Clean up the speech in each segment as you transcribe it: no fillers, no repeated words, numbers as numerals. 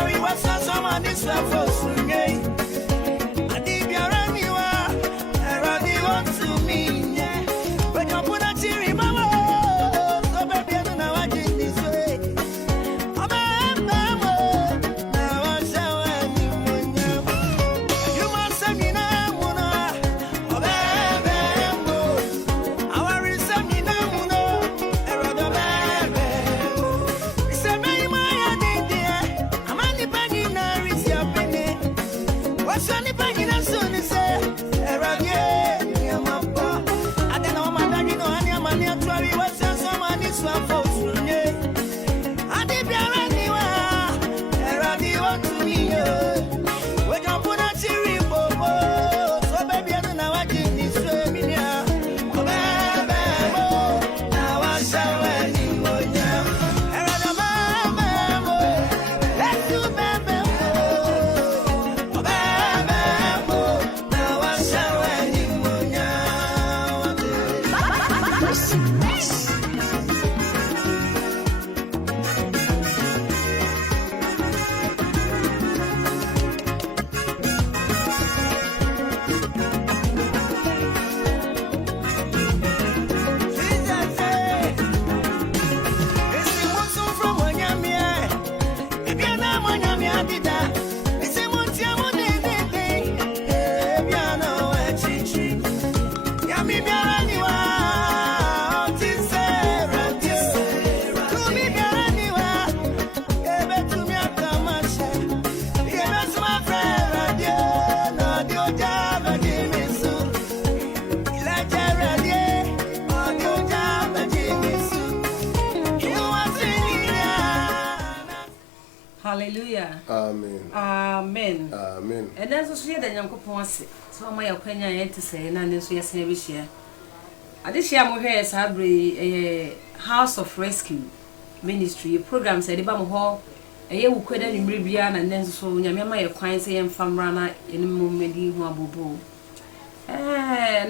Tori was some on this one for Sunday. I did your anywhere, and Roddy want to me. But you put a tear in my mouth, so baby, I don't know what you this way. I'm now I shall you must send me now. Hallelujah. Amen. Amen. Amen. And then so she the Nyankopon ase. So my kwanya yen to say na nso yesen bi hia. Ade hia mo hwe sabre House of Rescue Ministry program say de ba mo ho eye wukweda nimre bia na nso so nyame ma ye kwan say ye mfamra na enum medi hu abobo.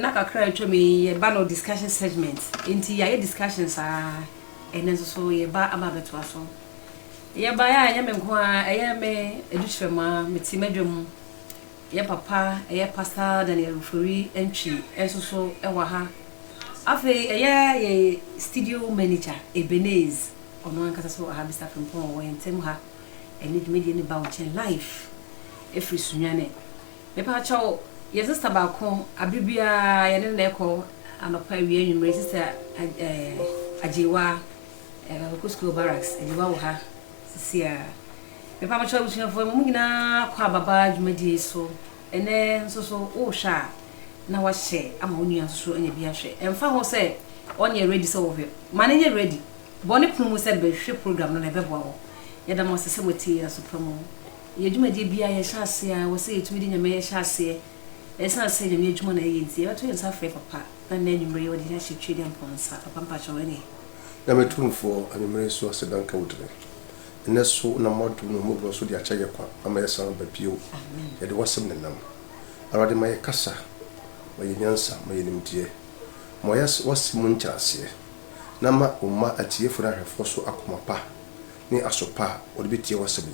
Na kakra atwemi ye ba no discussion segment. Enti ya ye discussions nso so ye ba amabeto aso. Ye ba ya nya me nko a me educhfema meti madwam ye papa Pastor Daniel Ufori entry enso so ewa ha afi ye studio manager Ebenez ono ankasa so ha Mr. Frimpong wo entem ha eni dwumedi ni ba wo chen live efri sunwane me pa chawo ye sister ba ko abibia ye ne na eko anopa wi anwumre sister ajewa Kusku Barracks ajewa wo ha sia me pa macho buchina fo mu nyina kwa baba dwumadi so ene so o sha na wa hye ama onua so anya bia hwe emfa ho se onye ready so wo hwe mane ready bone punu se be hwe program no na be boa wo ye da mo se woti aso promo ye dwumadi bia ye hye ase a wo se yetumi di nyame ye hye ase esa se nyame dwuma na ye nti ye to yensa fre papa na na nwumre ye wodi hye twedi amponsa papa mpacho wani na metumfo anwumre so ase danka wodre neso na modu no mo so dia chaye kwa ama yesa ba bio ye de wasem nenam arade ma ye kasa ma ye nyansa ma ye nimdie mo yas wasim nchase na ma umma atie fura hwefo so akoma pa ni asopa o de betie wasem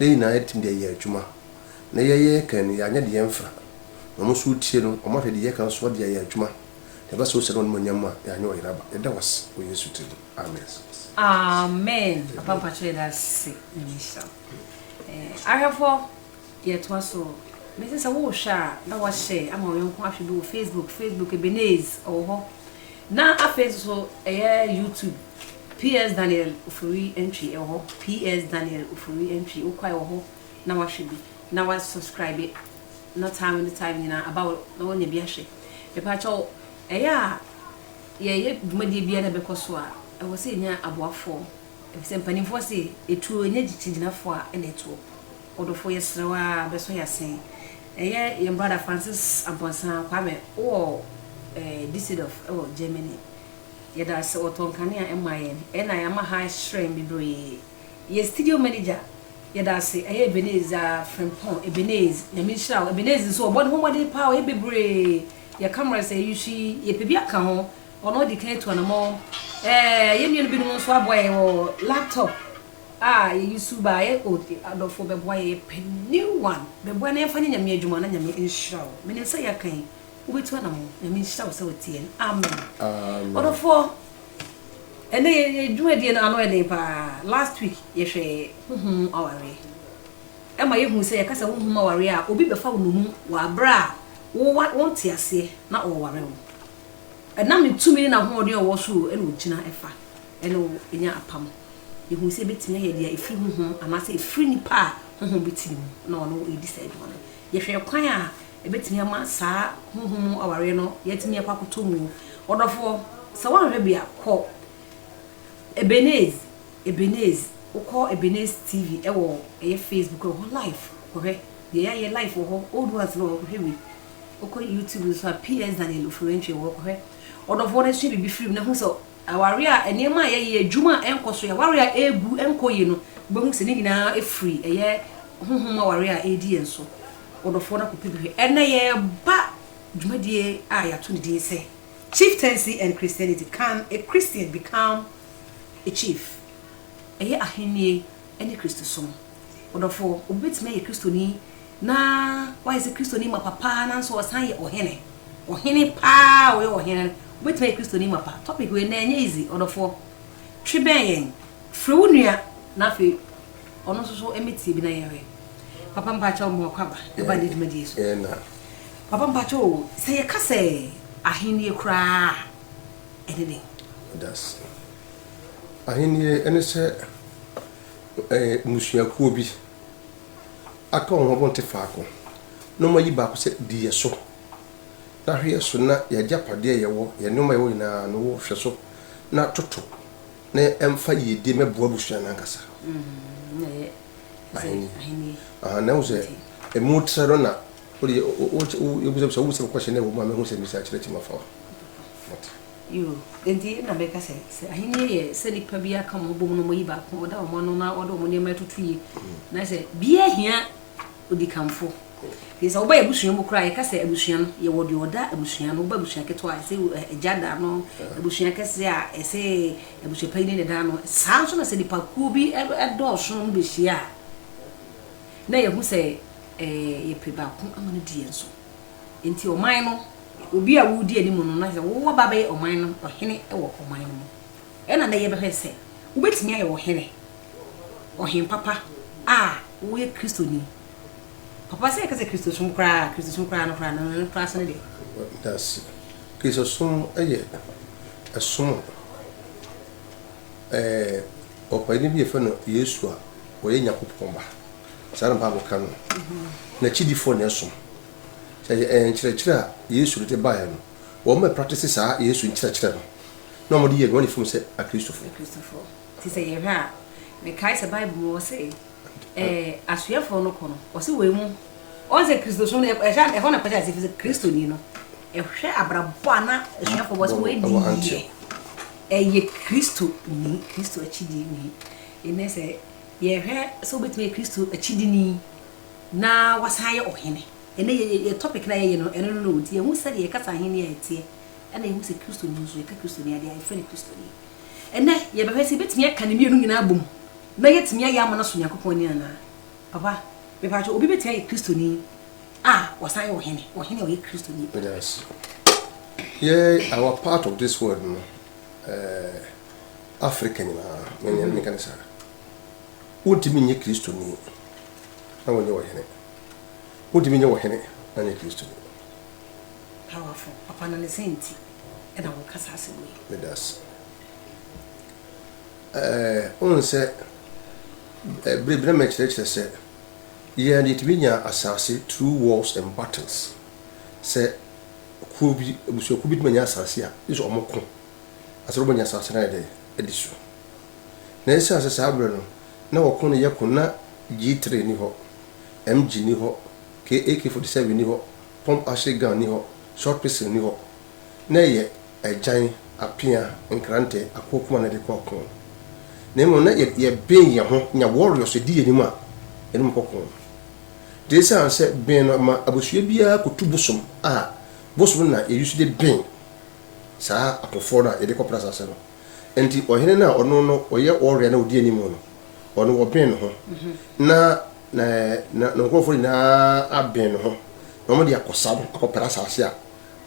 ni na yetim de ye adwuma na ye kan ya nya de yemfra no mo so tie no o ma hwe de ye kan so de ye adwuma de ba so se no mo nyama ya nya o iraba ye da was o Yesu ti amen. Amen. Papa Pacho that's Nisha. I have for yet was so. Mrs. Awosha, that was share. I'm on your Facebook Ebenez or now I face so YouTube. PS Daniel Ufuri entry or PS Daniel Ufuri entry or now I should be. Now I subscribe it. Not time in the time you know about the one you be a share. The Pacho, yeah, maybe be an because I was saying ya aboafo if some panifo say etu enya gitigina a eneto odofo yesrewa beso yasen your brother Francis Amponsa kwame this of Germany yeda se otonkane emaye na ya ma ha shrem bibre ye studio manager yeda se Ebeneza Frimpong Ebenez nyamishra Ebenez so obod homode pa o bibre your camera say you she ye pebia ka ho ono di kan to anamo ye nua no bi no so aboy wo laptop ye use ba ye o adofo be boy ye new one be boy na fa nyame adwuma na nyame inshaw me ne say yakan ubetu na mo nyame inshaw se wotie amen adofo ene ye adwuma die na ano ene pa last week ye hwe aware e ma ye hu se ye kasa aware a obi be fa wo mu wa bra wo wonte ase na wo ware wo na me tumi na ho de wo so ene ogina efa ene enya apam ye hu se betime ye dia efiri anase efiri nipa betime na ono e decide one ye hwe kwan a e betime ma saa aware no ye timi akwakoto mu odofo se wan hwe bia ko Ebenez uko Ebenez TV ewo e Facebook ho live ko he ye live ho old ones no ko he uko YouTube so PS Daniel French wo ko he odofo na so bibi film na hu so aware a enema ye adwuma enkoso ya aware a egu enkoyi no be hu se ni gina e free eye aware a edi enso odofo na ko pibi ene ye ba dwumadie a ya to ne din say chieftaincy and Christianity. Can a Christian become a chief? Eye ahenie ene Christosom odofo obetime ye Christoni na why is a Christoni ma papa na so osan ye ohene pa we ohene obetime ye Christoni ma pa topic we na enye easy odofo tweben yen frewunua na fe ono so emeti bi na yewe papa mpacha mo kwaba e ba de dwumadi so na papa mpacha o se ye kase ahenie kura ene das ahenie ene se musuakuo bi aka ho bonte faako no ma yi ba ko se di yeso na hwe yeso na ya japade ye wo ye no ma ye wo ina no wo hwe so na toto na emfa ye di meboa busua na nkasa ahenie na uze emutsaro na ori o buza so wo se ko shene wo ma me hu se mi sa kire ti mafa you enti na be ka se ahini ye se nipa bia ka mo bom no mo yi ba ko da mo no na odo mo ne ma tutuye na se bia hia odi kamfo kisa oba ebusua mo kra ye ka se ebusua no ye wodi oda ebusua no oba ebusua keto a se ejada no ebusua kese a ese ebusua pa ni ne da no sa so na se nipa ku bi edo so no be hia na ye hu se ye pe ba ko amane die nso enti o man no obi a wudi ani mu no na se wo baba ye oman no ohene e wo oman no ena na ye be hwese wo betimi aye ohene ohen papa wo ye Kristoni papa se ka se Kristosum kra no kra no kra so ne de das Kristosum eye asum opa ni bi fe no Yesu a wo ye Yakobon ba sara ba ka no na chidifo ne so chira Yesu de ba ya no wo me practice sa Yesu chira no mo di ye no fun se a Christopher ti se ye ha me kai se Bible wo se asuafo no kono wo se we mu o se Christopher no e sha e ho na pa se Christoni no e hwe abrabo ana asuafo wo se we di ye Christo achidi ni ene se ye hwe so betime Christo achidi ni na wasaye ohene ene ye topic na ye no ene no odi hu se ye kasa hene ye tie ene hu se Kristo ni so ye ka Kristo ni ade ai fe ni Kristo ni ene ye be se betimi aka ne mienu nyina abom na ye timi ya amana so Yakobon ni na papa be pa obi betimi ye Kristo ni wasaye ohene o ye Kristo ni yes yeah our part of this world no African na me kan sa wotimi nye Kristo ni na wonye ohene wotimi nye ohene na nye Kristo ni powerful papa na ne senti e na wo kasa ase we das on se brebre me chere se ye need to be nya asase through wars and battles se kubi buso kubi nya asase a iso omoko asoro nya asase na de ediso na esa asase abre no na woko no yakuna G3 ni ho MG ni ho AK47 ni ho pump action gun ni ho short pistol ni ho na ye ejan apia nkrante akokuma na de kokon na mo na ye ben ye ho nya warriors di ye ni ma enu kokon de sa se ben no ma abusua bia kotu bosom bosom na ye use de ben sa akofo na ye de kopra sa se no enti ohene na ono no oye warrior na odi ani mo no ɔno wɔbɛn no ho na nkɔfoɔ nyinaa abɛn no ho na wɔde akɔsa no akɔpɛra asase a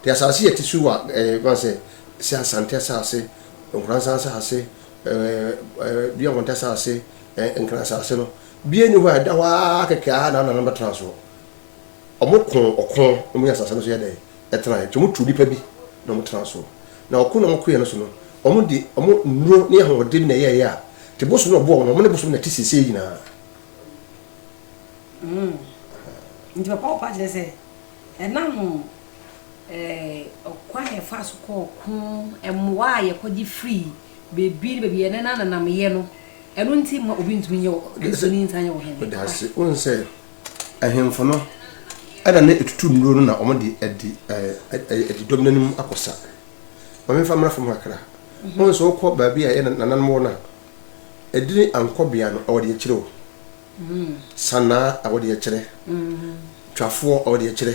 te asase yɛ ti so wa sɛ asante asase nkransa asase dua wɔnta asase nkran asase no bie ni hɔ a da hɔ akɛkɛ a na bɛtena so ɔmo ɔko ɔmo yɛ asase no so yɛ dɛ ɛtena yɛ ɔmo tu nipa bi na ɔmo tena so na ɔko na ɔmo kɔ yɛ no so no ɔmo nnuro ne ahoɔden na ɛyɛ a te bosom na ɔboɔ ɔmo ne bosom na ti sese nyinaa nti papa ɔpa kyerɛ sɛ ɛnam ɔkwa yɛ fa so kɔ ɔko ɛmmoa a yɛkɔgye free beebi yɛne nanam yɛ no ɛno nti ma obi ntumi nyɛ ɔsoni ntanya wɔ hɛn dase wɔn sɛ ahemfo no ɛda ne etutu nnuro no na ɔmo de ɛdi dɔm n'anim akɔsa ɔmo nfa mmara fam akra wɔn sɛ ɔkɔ baabi a yɛ nananom wɔ na ɛdini ankɔbea no ɔwɔ de akyerɛ o sanaa ɔwɔ de akyerɛ twafoɔ ɔwɔ de akyerɛ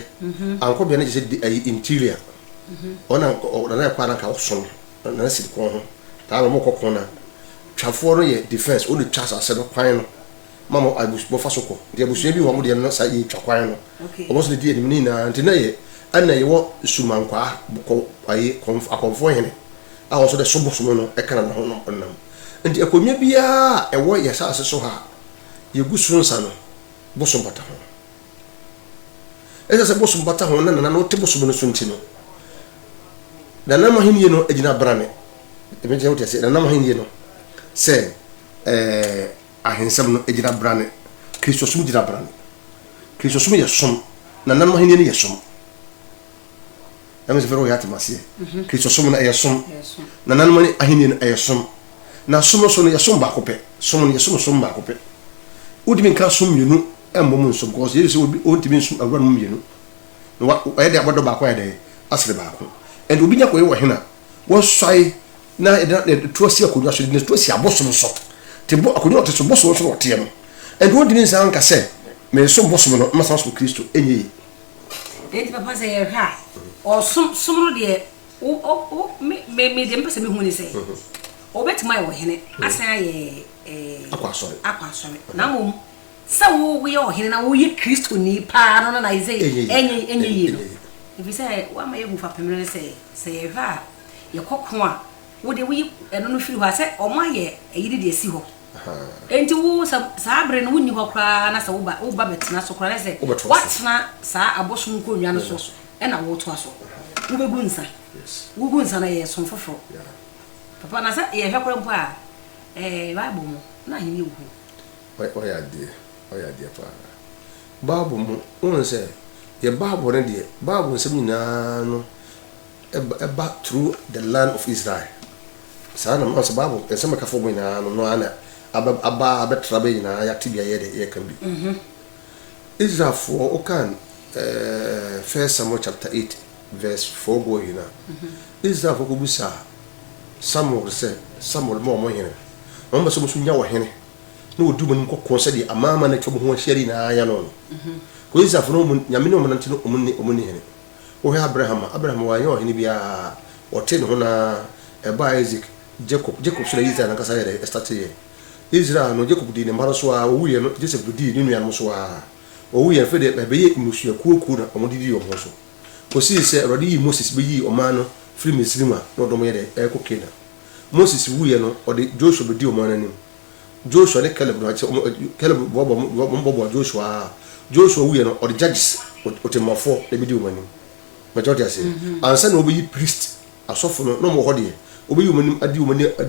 ankɔbea no gyesɛ ayi interior ɔna yɛ kɔ anaka ɔso no na si kɔn ho taa ɔmo kɔ kɔn na twafoɔ no yɛ defense ɔde twa asase no kwan no mama abusua fa so kɔ de abusua bi wɔ mo de no sa yɛ twa kwan no ɔmo so de di anim ni na nti na yɛ ana yɛ wɔ sumankwa kɔ ayi akɔmfoɔ hene a ɔso de sobosom no ɛkana na ho no ɔnam nti akonnwa biara ɛwɔ yɛ asase so ha yɛgu so nsa no bosom bata ho ɛsɛ sɛ bosom bata ho na no te bosom no so nti no na nam ahenie no agina brane ebe je wote sɛ na nam ahenie no sɛ ahensɛm no agina brane kristosum gina brane kristosum yɛ som na nam ahenie no yɛ som ɛmɛ sɛ fɛrɛ yɛ atemaseɛ kristosum no ɛyɛ som na nam ahenie no ɛyɛ som na som so no yɛ som baako pɛ som no yɛ som baako pɛ wodi min ka som mienu ɛmbɔ mu nsom kɔs yɛ sɛ obi ontimi nsom awura no mienu na ɛyɛ de abɔdɔ baako yɛ de asere baako ɛnde obi nya kɔyɛ wɔ hena wɔsɔe na ɛda to asi akonnwa so de to asi abosom so te bɔ akonnwa te so bosom so wɔte no ɛnde wodi min san ka sɛ me som bosom no masa so Kristo enye enti papa sɛ yɛ hwa o som no de o me de mpɛ sɛ me hu ni sɛ obetima yɛ wɔ hene asan ayɛ akwasɔre na mom sɛ wo yɛ wɔ hene na wo yɛ Kristo ni pa no na yɛ enye yi no ebi sɛ wa ma yɛ hu fa pemre sɛ yɛ hwa yɛ kɔko a wo de wo yi ɛno no firi hɔ sɛ ɔmo ayɛ ɛyiri de asi hɔ enti wo saa bre no wonni hɔ kra na sɛ wo ba betena so kra na sɛ watena saa abosom ko nwa no so ɛna wo to aso wo begu nsa wo gu nsa na yɛ som foforo papa na sɛ yɛ hwɛ kra mpo a bible mu na hini wo ɔyɛ ade pa bible mu won sɛ yɛ bible ne de bible nsɛm nyinaa no eba through the land of Israel saa na ma sɛ bible nsɛm ka fo mu nyinaa no ana aba abetra be nyinaa ya tibia yɛ de yɛ kan bi Israel for okan First Samuel chapter 8 verse 4 go yina Israel for ko busa Samuel sɛ Samuel mo hene on ba so musu nya wo hene na odu mu nkɔkɔ sɛ de amama na twom ho hyɛri na ya no ko Israel for no nyame no nante no omuni hene wo hɛ Abraham wa yɛ hene bia ɔte ne ho na ɛba Isaac Jacob so da Israel na kasa yɛ de start yɛ Israel no Jacob di ne mara so a wo yɛ no Joseph di ne nua no so a wo yɛ fe de be yɛ musua kuoku na ɔmo didi ɔmo so ko si sɛ Awurade yi Moses be yi ɔma no firi Misrim a na ɔdɔm yɛ de ɛkɔ Kena Moses wu yɛ no ɔde Joshua be di ɔma no anim Joshua ne Caleb no bobo Joshua wu yɛ no ɔde judges otemafo de be di ɔma anim majority ase ansa na obi yi priest asɔfo no mo hɔ de obi yi ɔma anim adi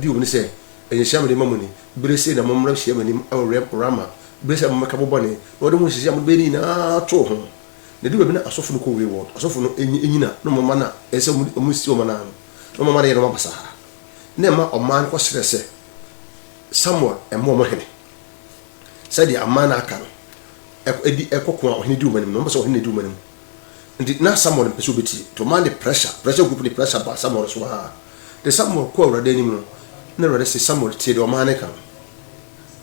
ɔma ni sɛ enye sham de mamuni brese na momra hia manim awre rama brese mamaka bobone no de mo hia mo be ni na to ho ne de be na asofo no ko we wo asofo no enyina no mama na ese mo si o mana no mama de no mabasa na ma o man ko srese Samuel emo mo hene said the amana aka no edi ekoko a ohene di umanim no mba so ohene di umanim ndi na Samuel pese obeti to man the pressure group the pressure ba Samuel so ha the Samuel ko awrade anim no na Awurade sɛ Samuel tie de ɔma ne ka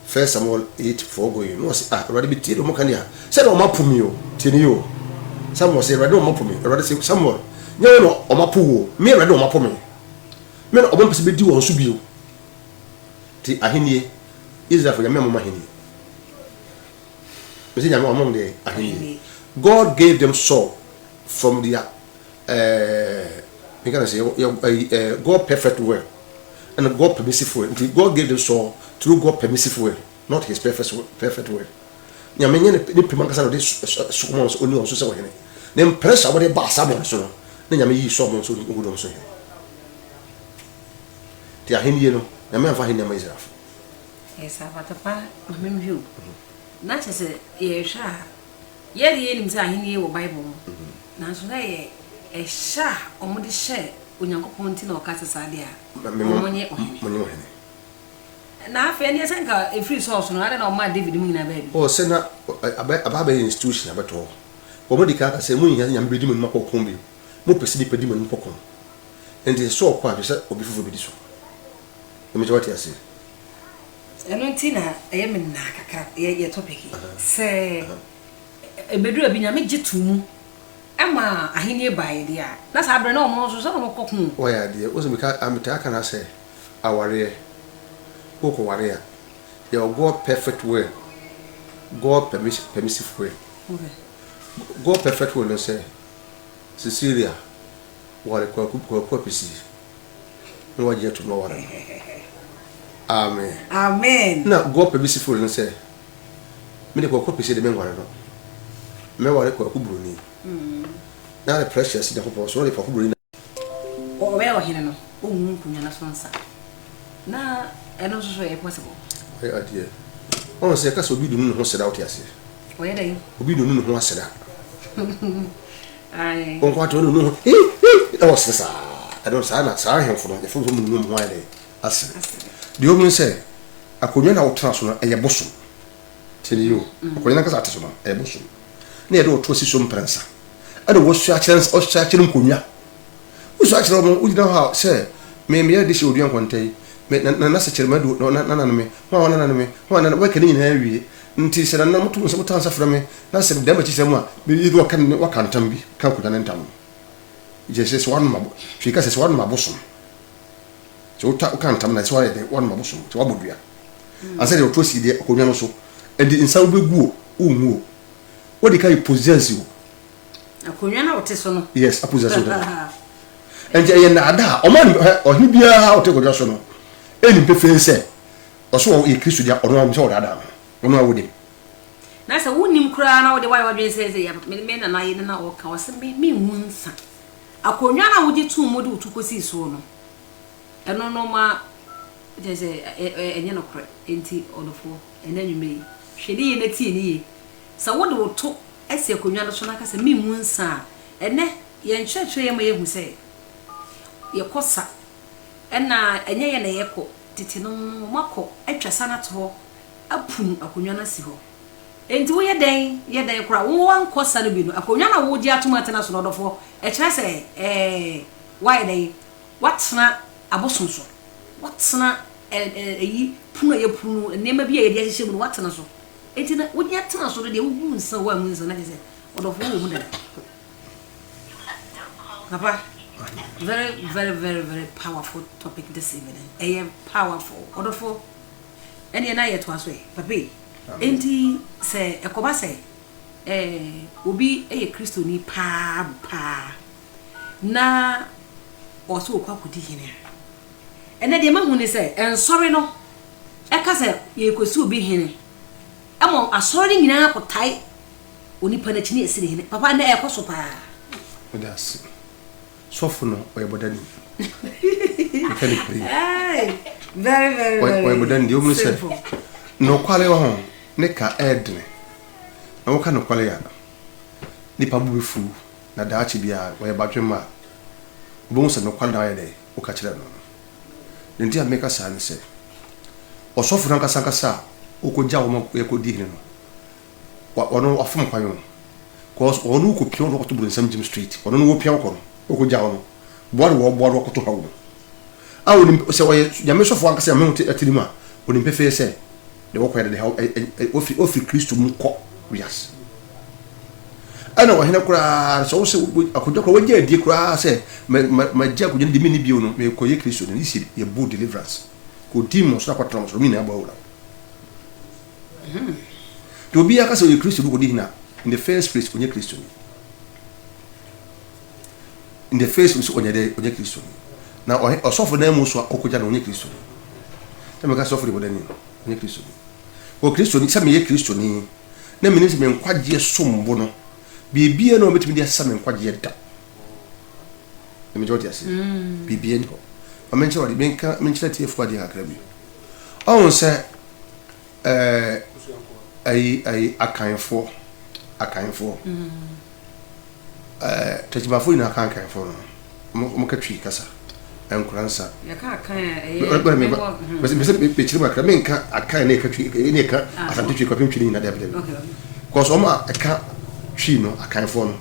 First Samuel 8:4 go yi no sɛ Awurade bi tie de ɔma ka ne a sɛ de ɔma pumi o tie ne yo Samuel sɛ Awurade ɔma pumi Awurade sɛ Samuel nyɛ no ɔma pu wo me Awurade ɔma pumi me no ɔma pese be di wɔn so bio ti ahenie Israel for nyame mama hini me say nyame mama de ahini God gave them Saul from their we can say God perfect will and God permissive will. God gave them Saul through God permissive will, not his perfect will. Nyame nye ne pima kasa no de so oni on so se wo hene ne pressure wo de ba Samuel so no ne nyame yi so mo so ngudom so hene ti ahini no nyame afa hene ma Israel. Yes, abatapa mamem hu. Na chese ye hwa. Ye de nim say ahini wo Bible. Na so na ye sha omode hye onyankopon ti na okasa de a. Monye ohene. Na afa ne senka e free source no ade na o ma David mu nyina baby. O se na ababa institution abeto. O mo dika ka se mu nyanya nyam bedi mu makokon bi. Mo pese di pedi mu makokon. Enti so kwa be se obi fufu bi di so. E me jawati ase. Eno ntina eye me na kakra ye topic se ebedu abi nyame gitumu ama ahini bae dia na sa abre na omo so so no kokun o ya dia o se me ka amita aka na se aware ko ware ya your God perfect will, God permissive way. Okay. God perfect will, let's say Cecilia what a pisi no one yet to know what. Amen. Amen. Now God permissive will, let's say me ko pisi de menwa no me ware ko kuburu ni na the precious the ko so le ko kuburu ni o we o hine no o mu kunya na sonsa na eno so e possible e adie on se ka so bi dunu ho seda oti ase o ye dai obi dunu ho aseda ai on kwa to no o se sa I don't say na sa hen fo no e fo so mu ho ai ase de o mu se akonwa na wo transfer no e ye boso tell you akonwa na ka sa teso no e boso na e do to si so mprensa e do wo so a kire nkonwa wo so a kire mo wo ha se me ya de se oduan kontai na se kire madu na me ho na we kan nyina awie nti se na mutu so mutan sa frame na se dem chi se mu a me yi do kan wa kan tam bi kan ku dan tam je se so wan mabo fi ka se so wan mabo so so ta kan tam na se wa de wan mabo so so wa bodua asa de to si de akonwa no so e di nsa obegu o mu o de kai possess you akonwa na wote so no yes apossess you enje ye na ada o man o hi bia ha o te ko so no eni pe fe se o so e Kristo dia ono am so da da ono a wodi na se wonim kura na wode wai wadwe se ya me na ye na o ka o se me hunsa akonwa na wodi tu mo de utukosi so no eno no ma je se enye no kra enti onofo enanyume hwede ye na tie ni sa wode woto ese akonwa no so na ka se me hunsa ene ye nchwetwe ye ma ye hu se ye kosa ena enye ye na ye ko titi no mako atwasa na to apun akonwa na si ho enti wo ye den kura wo wan kosa no bi no akonwa na wo ji atomata na so no dofo e kire se why dey watna abosonso watna yi punu ye punu nema bi ye de hye mu watna so enti na wo nya tena so de wo hu nsa wa mu nsa na de se odofo wo mu da papa very very very very powerful topic this evening. Powerful. Wonderful. Any na yet was way. Papi. Enti se ekoba se obi Kristo ni pa na oso okwa kudi hene. Ene de ma hu ni se ensori no eka se ye kosi obi hene. Emo asori nyina akotai oni pa na chini esire hene. Papa na ekoso pa. Odas. Sofuno oyebodani hey very very very oyebodani di omu se no kwale ho ne ka edne na woka no kwale ya nipa bu fu na daachi bia oyebadwema bo mu se no kwale na ya de woka kire no ndi ameka sa ne se osofuno nkasa okoja wo ekodi hine no ono afum kwayo cause onu ko pion ko to bu nsam Jim Street ono no wo pion ko no okoja ono bodo ko to hawo a woni se wo nyame sofo ankasa me atinima woni pefe se de wo ko de ha ofi Kristo mu ko wias ana wo hena kura so wo se akoja ko waje adi kura se ma je akoja de mini bio no me ko ye Kristo ni si ye bu deliverance ko demons na kwatram so mi na ba wura to be aka so ye Christo go di hina in the first place onye Christo ni in the first place onye Christo ni na osofo na mu so akokoja na onye Christo ni teme ka sofo de bodani onye Christo ni o Christo ni se me ye Christo ni na me ni se me nkwaje sombo no bibie na obetimi de asa me nkwaje da me jodi ase bibie ni ko amenche wadi benka menche tie fu adi akra bi on se ai akanfo tajibafo ina akanfo no mo ka twi kasa enkuransa ya ka akan be chiri makra menka akan ne ka twi ne ka asante twi kwapem twi ni na da bi cause oma aka twi no akanfo no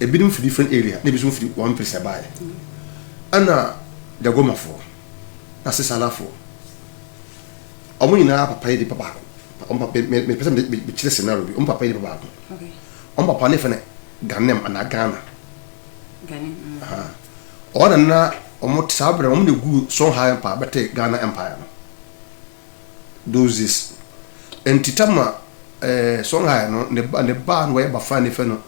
ebinim fi different area na ebisom fi one place by ana da gomafo na sesalafo omo ina papa yi di papa on papa me pesa me chire scenario bi on papa yi di papa okay on papa ne fene ganem ana Ghana ona na omo tsabre omo de gu so high empire bete Ghana empire no those entitama so high no ne ba no we ba fa ne fe no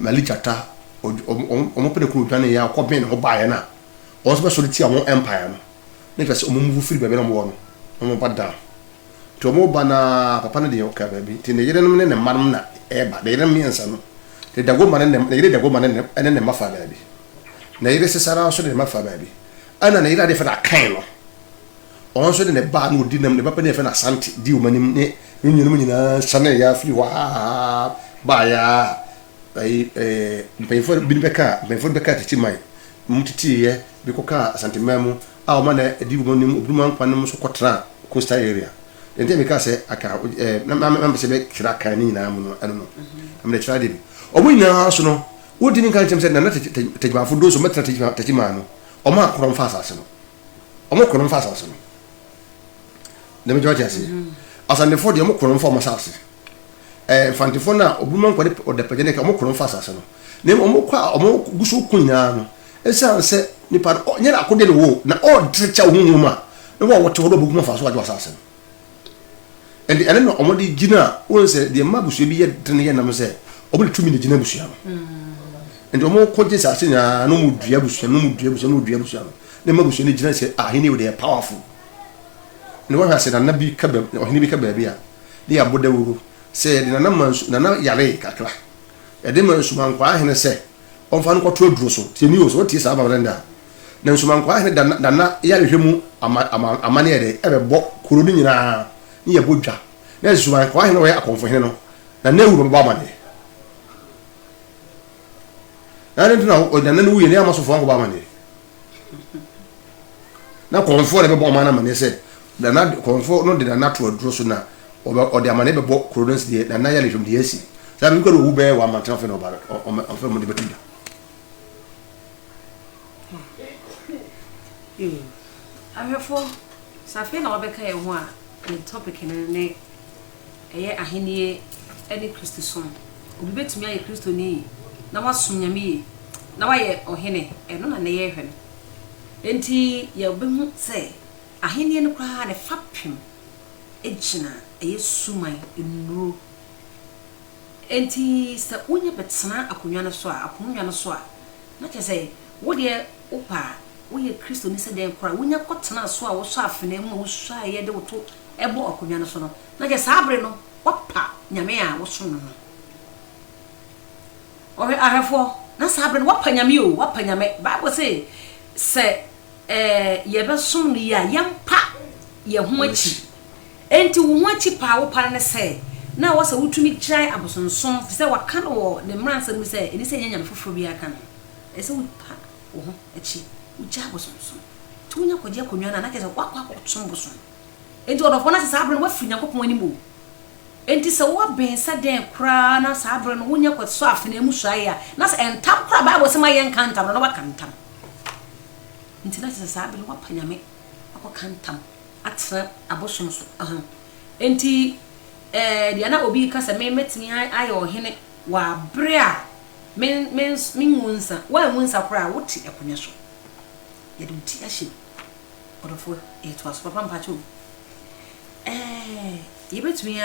malijata omo pede kru dwane ya ko ben ho ba ye na o so be so ti amon empire no ne fese omo move free be na mo no omo bada to omo bana papa ne de yoka baby ti ne yere no ne manam na eba de yere miensa no te dago man ne yere dago man ne ene ne mafa baby na yere sesara so de mafa baby ana na yere de fa na kan no on so de ne ba no di nam ne papa ne fa na santi di o manim ne nyinu nyina sane ya free wa ba ya ai before binbeka titi mai mutiti ye bikoka santimemu a o mana di bo nim obruman kwanem so kotra coastal area ente me ka se aka na se be kira kan ni na mu no eno no am na kira de bi obo ina so no wodi ni kan tem se na tejibafo do so metra tejima no o ma kron fa asase no o mo kron fa asase no de me joja se asande for de mo kron fa masase fantifo na obruman kwade odepagene ka mo kron fa asase no ne mo kwa mo guso kunina no esa se ni pa nyera akode no wo na o drecha wo nyuma ne wo wote wo do buguma fa so adwa asase no and no omodi gina won se de mabusu bi ye dene ye nam se obuli tumi ne gina busu no and omo koje sa se na no mu dua busu no ne mabusu ne gina se ahini we dey powerful ne wo ha se na nabi ka ba ohini bi ka ba bia ne ya boda wuru se de na mansu na yare kakra e de mansu man kwa ahene se on fa no kwato aduro so tie ni o so tie sa ba brenda na nsu man kwa ahene da na yare hwemu amane ye de e be bo kuro ni nyina ni ye bodwa na nsu man kwa ahene we akonfo hene no na na ewuro ba amane na ne tuna o da na wuye ne amaso fo ba amane na konfo le be bo amana amane se da na konfo no de na to aduro so na o de amane be bo kuro nsi de na yare hwemu de asi sa bi ko wu be wa mantan fe no ba o fe mo de betuda ahwefo safe na wabeka ye ho a the topic ne eye ahenie ene Kristo son obi betumi aye Kristo ni na wasum nyame na waye ohene eno na ne ye hwe enti ye obehu se ahenie no kwa ne fapem ejina eye sumai enuro enti sa unya betsana akonwa no so a na kese wo de opa woye Kristo ni se den kora wonya kotena so a wo so afena mu wo so a ye de woto ebo akonwa no so no na je sabre no wapa nyame a wo so no o he ahafo na sabre no wapa nyame o wapa nyame Bible say se ye be som ni ya yampa ye ho achi enti wo ho achi pa wo pa ne se na wo se wotumi kirai abosonson se waka no wo ne mransa mu se eni se nyame foforo bi aka no e se wo pa wo ho achi uja bosonson tunya kwaje konwa na kese kwakwa kotum boson enti odofo na sabre no wafi Nyankopon animu enti se wo ben sa den kra na sabre no wonya kwaso afena mu suaya na se entam kra Bible se ma yen kantam no wakantam enti na se sabre no wapanyame akokantam atra abosonso enti dia na obi ka se metimi ayo hene wa bre a men wunsa wa wunsa kra wote akonya so ye do ti ahye odofo e to aso papa mpacho yebetumi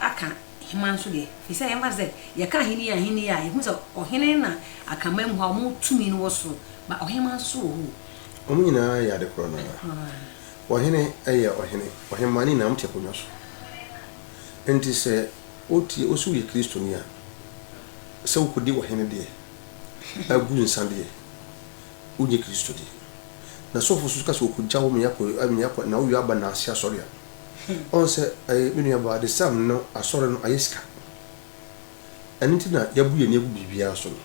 aka heman so de fi say yemfa say ye ka hini a yehu say ohene na akamam ho mo tumi no wo so ba oheman so wo nyina ya de korona ohene eye ohemani na mte konyo so enti se oti osu ye Kristo ni a se ukodi ohene de agu nsan de unye Kristo de na so fo so ka so okudja wo me yakọ na wo aba na asia sori a on se minu aba de sam no asori no ayeska enti na yabu ye ne egu bibia so no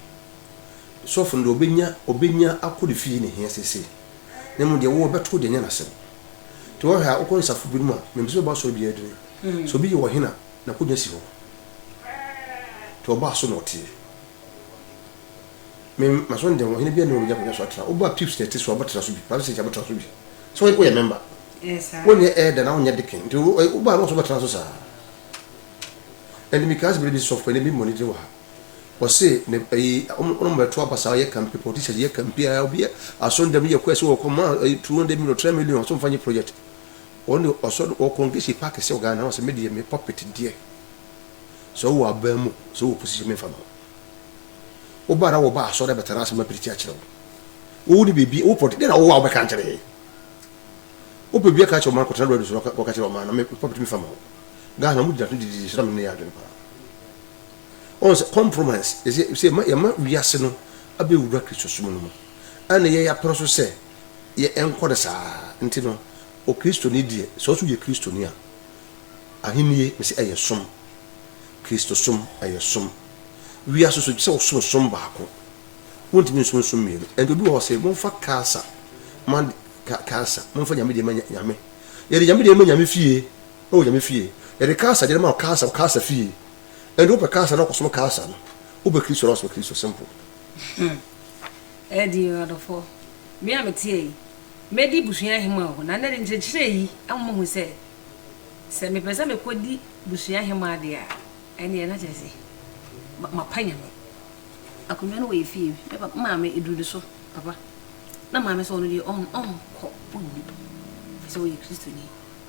so fo ndo obenya akodi fie ne hia sese ne mu de wo beto de nya na sem to wo ha okon safu bi mu a me mso ba so bi edre so bi ye wo hina na kodnya si ho to ba so no tie me maso ndem wo hina bi na wo ja so atra oba pips te so abatra so bi ba se ja abatra so bi so wo ye member yes sir woni da na wonya dikin to oba no so abatra so sa and because be software ne bi monitor wa wose ne ono meto abasa ye camp politicians ye camp ya obi asonda mi ye kwese wo koma 200 million 3 million so mfanye project oni oso o kongishi park se Ghana o se media me puppet die so wo abamu so wo position me fama o bara wo ba so da betara se ma priti a kire wo ni bebi wo project na wo ba kan kire o bebi ka che o man ko tana do so ko ka che o man na me puppet me fama Ghana mu dida di so me ya do pa on se compromise se ma wiase no abe wura Kristo sumu no ana ye ya proso se ye enko de sa nti no o Kristo ni die so so ye Kristo ni a ahenie me se aye som Kristo som aye som wiase so se som baako wonti mi som mi and obi wo se mo fa kasa man kasa mo fa nyame de ma nyame ye de nyame de ma nyame fie o nyame fie ye de kasa de ma kasa fie and open kasa na koso kasa no obe Kristo ro so Kristo simple edi adofo me ametie medi busua hema ho na na de nchechire yi ammo hu se me pesa me kodi busua hema de a ene na chese mapanya me akomya no we fie me papa maame edudu so papa na maame so no de on ko buni so we Kristo ni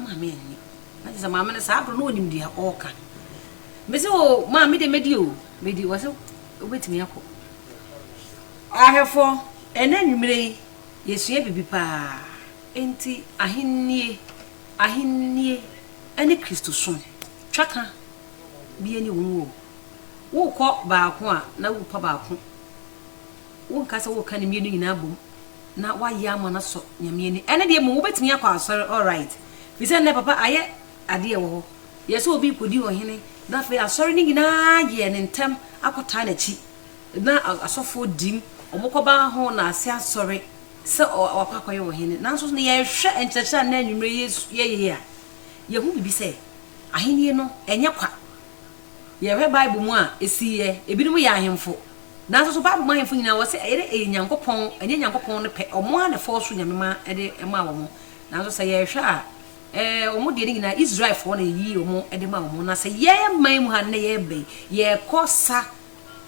maame ni na chese maame na sa abro no onim dia oka mese o maame de medi wase obetimi akọ ahefo ena nwumire yesua bibi pa enti ahennie ene Kristo som twaka bi eni wo kọ baako a na wo pa baako wo nkasa wo kan mienu nyina bom na waya ama na so nyame ni ene de mo obetimi akọ asori all right bi se ne papa aye ade wo yeso obi kodi wo hene na fe asori ni nyina ye ne ntem akota na chi na asofo dim omokoba ho na ase asori se opakwa ye wo hene na so ne ye hwe enchecha na anwumre ye hu bibi se ahenie no enye kwa ye hwe bible mu a esiye ebinim ye ahemfo na so bible mu ahemfo nyina wo se ere nyankopon enye nyankopon ne pe omo a ne fo so nyamema ede ema wo mo na so se ye hwe a omo de nyina Israel fo na yi omo ede ma omo na se ye man mu ha na ye be ye kosa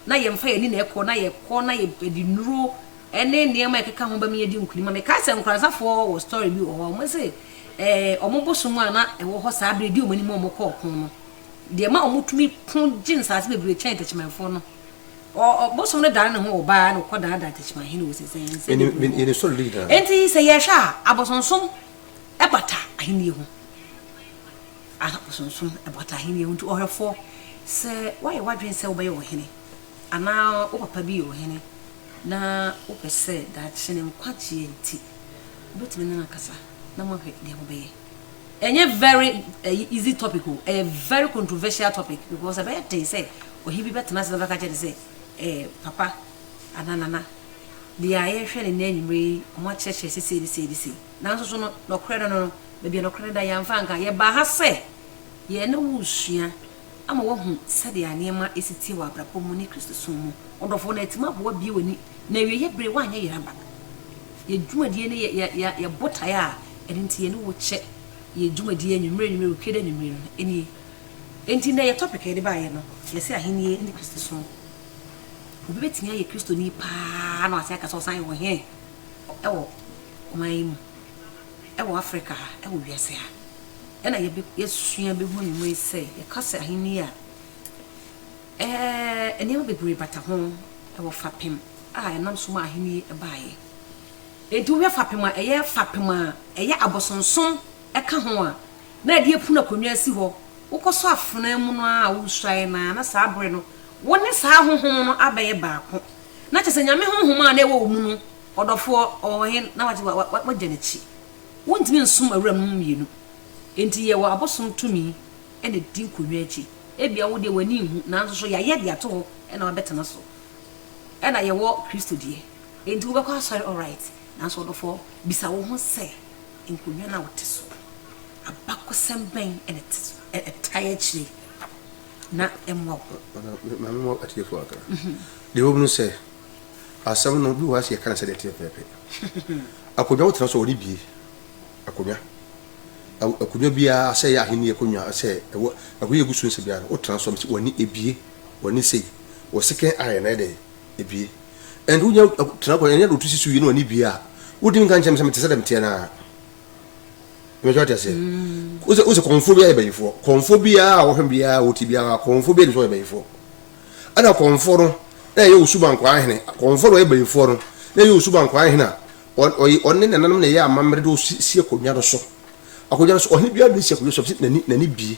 na ye mfa ye ni na ekọ na ye kọ na ye pedi nuro ene niam ekeka ho ba me yedi nkunima me ka se nkrasafo wo story bi wo mo se omo bosom a na ewo ho sa abre di omani mo kọ kon no de ma omo tumi pon jinsase bebre chen techimanfo no o bosom ne dare ne ho oba na kọ da techiman he no wo se ene so leader enti se ye hwa abosonsom ebata ahenie ho abosonsom ebata ahenie ho nti ohwefo se why wadwen se wo be yo hene ana o papa bi yo hene na o pese that shine nkwachi enti obetime na kasa na mo hwe de mo be enye very easy topic a very controversial topic because about they say o hi bi betena se baka je say papa ananana dia ye hwe ne nanwumre mo cheche se na so no kredо no be bi no kredо ya mfa nka ye ba ha se ye na wusua ama wo hu sade anema esiti wa abrapo mu ne Kristo som mu odofo na etima bo bie wani na wie ye bre wa anya yeraba ye dwumadie ne ye botae a enti ye ne wo che ye dwumadie anwumre kwede anwumre eni enti na ye topic ye de ba ye no ye se ahenie ne Kristo som obi betia ye Kristo ni pa na ase aka so san wo he ewo oman mu ewo Africa ewo wiase ha ɛna yɛsua bɛhu anwummerɛ yi sɛ yɛkasa ahenni a nneɛma bebree bata ho ɛwɔ fapem a ɛnam so ma ahenni ɛbaeɛ enti wohwɛ fapem a ɛyɛ fapem a ɛyɛ abosonsom ɛka ho a na ɛde apunu akonnwa si hɔ wokɔ so afena mu no a wosuae na saa bere no wone saa honhom no abɛyɛ baako na kyɛ sɛ nyame honhom a na ɛwɔ wo mu no ɔdɔfoɔ ɔwɔhe na wagya n'akyi wontumi nsom awura mu mmienu enti yɛwɔ abosom tumi ɛna di nkonnwa akyi ebia wo de w'ani hu nanso so yɛayɛ de ato hɔ ɛna wabɛtena so ɛna yɛwɔ kristo deɛ enti wobɛkɔ asɔre alright nanso ɔdɔfoɔ bisa wo ho sɛ nkonnwa na wote so abakɔsɛm bɛn ɛna ɛtae akyire na ɛmmoa wo mame mo atiefo akra deɛ wɔm no sɛ asɛm no bi wɔ ase yɛka no sɛ deɛ teɛ pɛpɛ akonnwa wotena so wɔne bie akonnwa biara sɛ yɛ ahenni akonnwa sɛ ɛwɔ akonnwa gu so nsɛ biara wotena so wɔne ebie wɔne sei wɔ second eye na ɛdɛ ebie and wonya tena akonnwa ɛnyɛ do sisi wie no wɔne bie a wodimi ka nkyɛm sɛ mete sɛ dɛm teɛ na mɛjɔ te sɛ o se konfo bia ebayifo konfo bia a wo hwem bia o ti bia konfo bia de so ebayifo ana konfo no na ye osuban kwa ahene konfo no ebayifo no na ye osuban kwa ahene a onne nanam na ye amamre de sie akonwa do so akonwa so ohne bia de sie akonwa so nani bie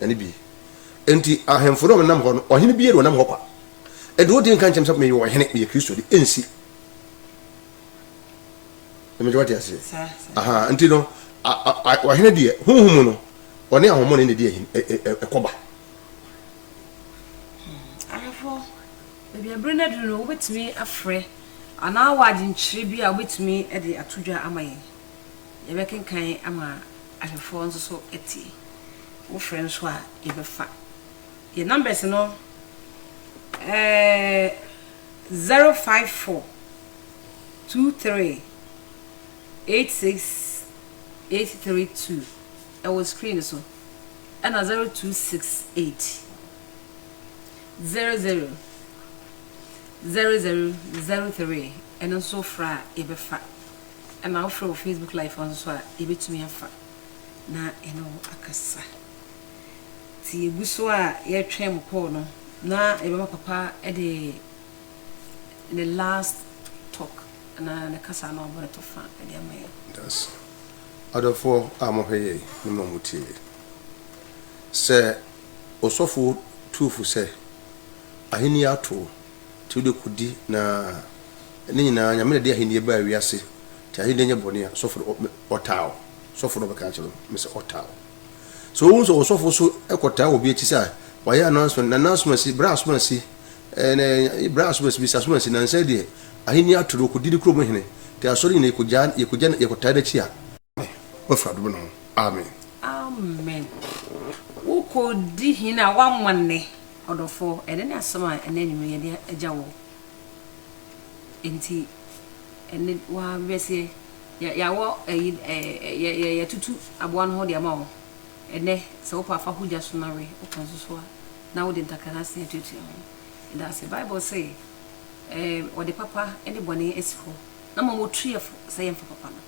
nani bie enti ahemfo no nam ho no ohne bie de nam ho kwa e de odi nkan kyem sɛ me ye ohene me ye kristo de ensi mɛjɔ te ase aha nti no wahene die honhom no ɔne ahomo ne die ɛkɔba afɔ baabi abre na duru no wobɛtumi afrɛ anaa wagye nkyerɛ bi a wobɛtumi de atodwa ama yɛn yɛbɛkenkan ama ahwɛfoɔ nso so ɛtie wofrɛ nso a yɛbɛfa yɛ numbers no 054 23 86832 our screen so and 0268 000003 and also fra ebefa and now for Facebook live on so ebetumi afa na eno akasa ti eguso a ye twem call no na ebema papa e the last talk na ne kasa na obere to fa e dia me das adofo amoheye ni mamutie se osofo tufu se ahini ato ti de kudi na ne nyina nyame de ahini ba wiase ti ahini nye bone a sofo otao sofo no beka chiro me se otao so won so sofo so ekota obi echi se why announcement na announcement si bra announcement si bra announcement bi announcement si na nse de ahini ato do kudi kro mo hene ti asori ne yekogya yekota da chi a ofra do no amen amen wo ko di hina wa mwanne odofo ene ne asema ene nyum ye de agya wo enti ene wa bese ya wo ya tutu aboa no ho de ama wo ene se wo pa fa hugya so na we wo kan so na wo de ntakana se tutu da se bible say o de papa ene bone esifo na mo tuefo se yemfa papa no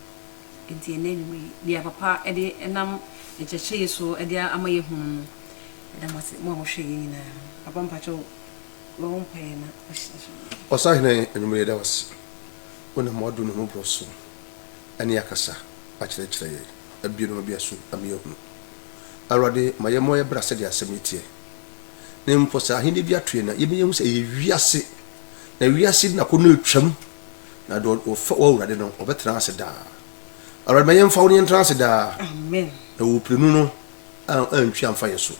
enti ene nyum dia papa ede enam echeche so ede ama ye hunu da mase mo hwe yina papa mpacho lo mpa na osahine enyumere da was wona modu no broso ani akasa akire kire ye abie no bia so amiye hunu arade maye moye brase de asemetie ne mpo sa hinde bia tue na yebe yehu se ye wiase na wiase na ko no atwam na do wo urade no obetra ase da arade maye mfa woni entra ase da amen na wo prenu no antwi amfa yeso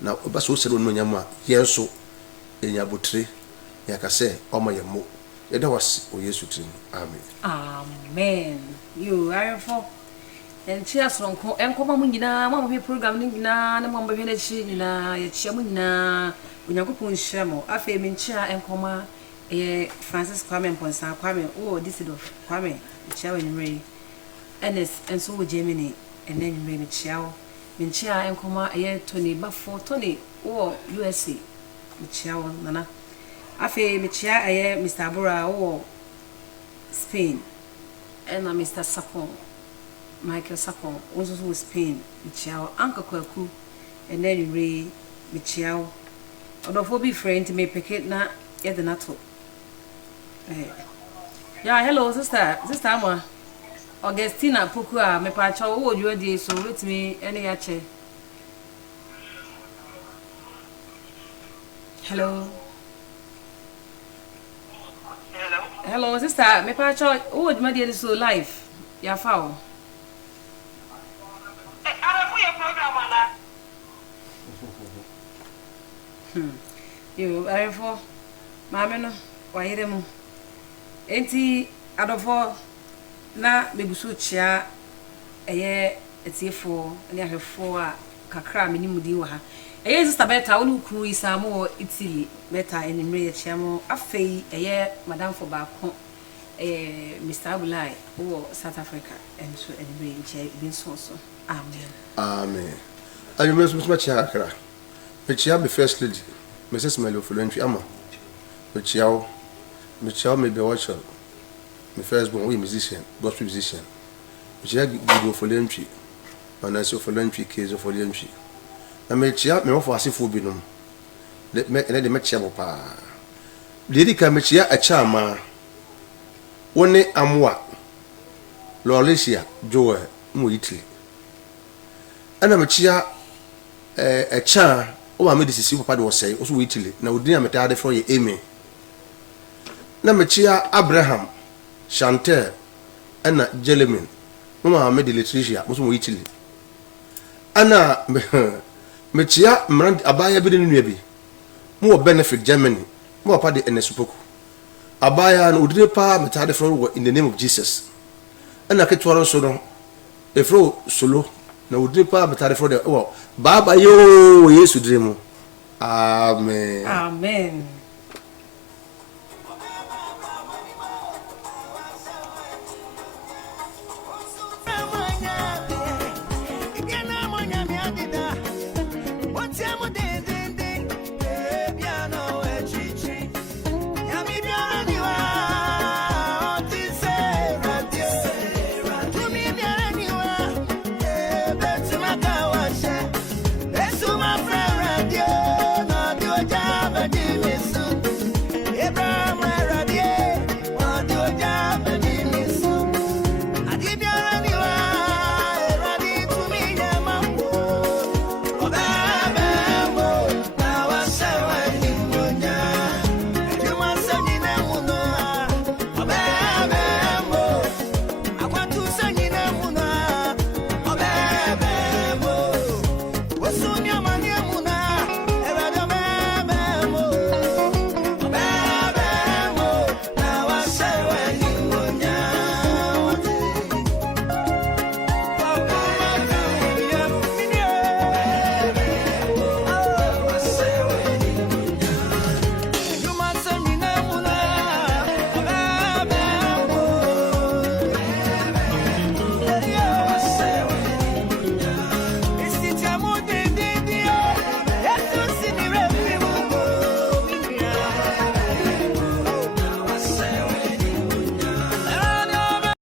na obaso sero no nyama yeso enya botre yakase omayemo yeda was o yesu trim amen amen you are for en chia sonko en koma mu nyina mo mo program ni nyina na mo mbehwe na chi nyina ya chia mu nyina onyankopon hia mo afa mi nchia en koma Francis Kwame Mponsa Kwame o disido Kwame chia wenre enes enso wo Germany enenwe mi chia wo mi nchia en koma Tony Bafo Tony o USA mi chia wo nana afa mi chia Mr. Abura o Spain and Mr. Sapon Michael Sapon also was Spain mechiao Uncle Kwaku and then Ray mechiao odofo bi friend me pick na ye de nato yeah hello sister Ama Augustina Poku a me pa cha wo you dey so with me any ya che hello hello sister me pa cha wo dey dey so live ya fa o yo arefo maame no wayere mu enti adofo na megusu chia eye etiefo ne ahwefo a kakra menimudi wa ha eye sister beta wonu kru isamo Italy beta enimre ye chiamo afei eye madam for baako Mr. Abulai wo South Africa enso enimre nche bin so amen amen ayo mesuma chia kakra me chia me first lady Mrs. Melo Fulentry Ama me chia me be watcher my first born we musician gospel musician me chia Gideon Fulentry and also Fulentry case of Fulentry na me chia me ofo asefo binom de me chia bopa de ka me chia a chama woni amwa Lolisia Joe mu Italy ana me chia a cha o ma me disisi papa de wo sei o so Italy na odin ameta de fro ye amen na me chia Abraham Chantel ana Jelemin mama me de Letricia mo so Italy ana me chia mran abaya bi de nua bi mo benefit Germany mo papa de Enesupoku abaya na odin pa meta de fro in the name of Jesus ana ketwaro so no efro solo na odin pa meta de fro de baba yo Yesu diremu amen amen